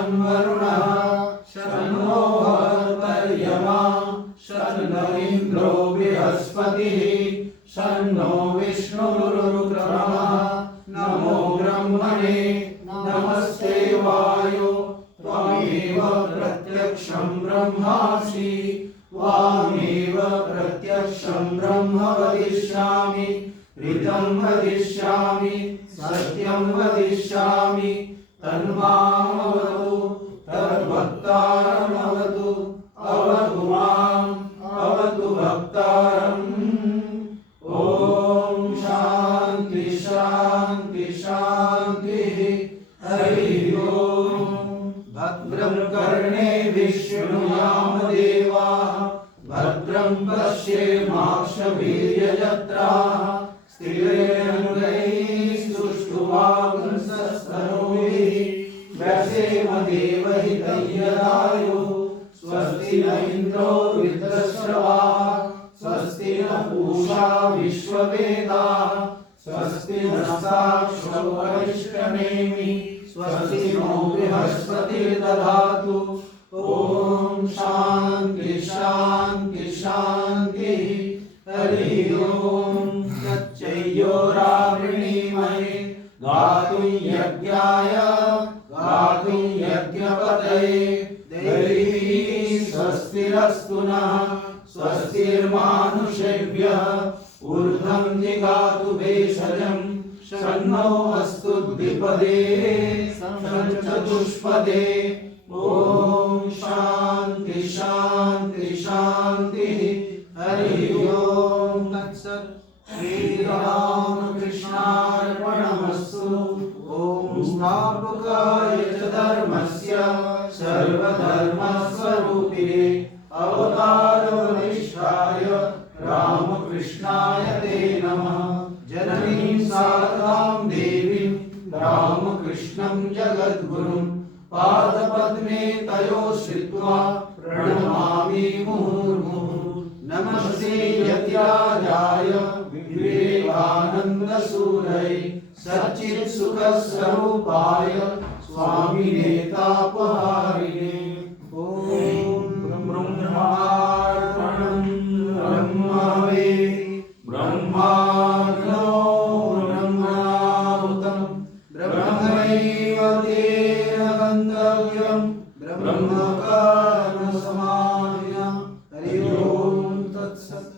शन्वरुणः शन्नो भर्तर्यमा शन्नो इन्द्रो बृहस्पतिः शन्नो विष्णुरुक्रमः नमो ब्रह्मणे नमस्ते वायो त्वमेव प्रत्यक्षं ब्रह्मासि त्वामेव प्रत्यक्षं ब्रह्म वदिष्यामि ऋतं वदिष्यामि सत्यं वदिष्यामि तन्मामवतु तद्भक्तारमवतु अवतु माम् अवतु भक्तारम्। ॐ शान्ति शान्ति शान्तिः। हरिः ॐ। भद्रं कर्णेभिः शृणुयाम देवाः भद्रं पश्येमाक्षभिर्यजत्राः स्थिरैरङ्गैः सुष्ठुवागुंसस्तनूभिः व्यसेम देवहितं यदायुः स्वस्ति न इन्द्रो वृद्धश्रवाः स्वस्ति न पूषा विश्ववेदाः स्वस्ति नस्ताक्ष्यो अरिष्टनेमि स्वस्ति नो बृहस्पतिर्दधातु। ॐ शान्ति शान्ति शान्तिः। हरिः ॐ। तच्चैयोरावृणीमहे गातुं यज्ञाय गातुं यज्ञपतये दैवी स्वस्तिरस्तु नः स्वस्तिर्मानुषेभ्यः ऊर्ध्वं जिगातु भेषजं शन्नो अस्तु द्विपदे चतुष्पदे। ॐ शान्ति शान्ति शान्तिः। हरिः ॐ। तत्सत्। श्रीरामकृष्णार्पणमस्तु। ॐ स्थापकाय च धर्मस्य सर्वधर्मस्वरूपिणे अवतारवरिष्ठाय रामकृष्णाय ते नमः। जननीं शारदां देवीं रामकृष्णं जगद्गुरुं पादपद्मे तयोः श्रित्वा प्रणमामि मुहुर्मुहुः। नमस्ते यत्याजाय विवेकानन्दसूरये सच्चित्सुखस्वरूपाय स्वामिने तापहारिणे। ॐ ब्रह्मार्पणं ब्रह्मवे ब्रह्माग्नो ब्रह्मणाहुतं ब्रह्मैव तेन गन्तव्यं ब्रह्मकर्मसमाधिना। हरि ओम तत्सत्।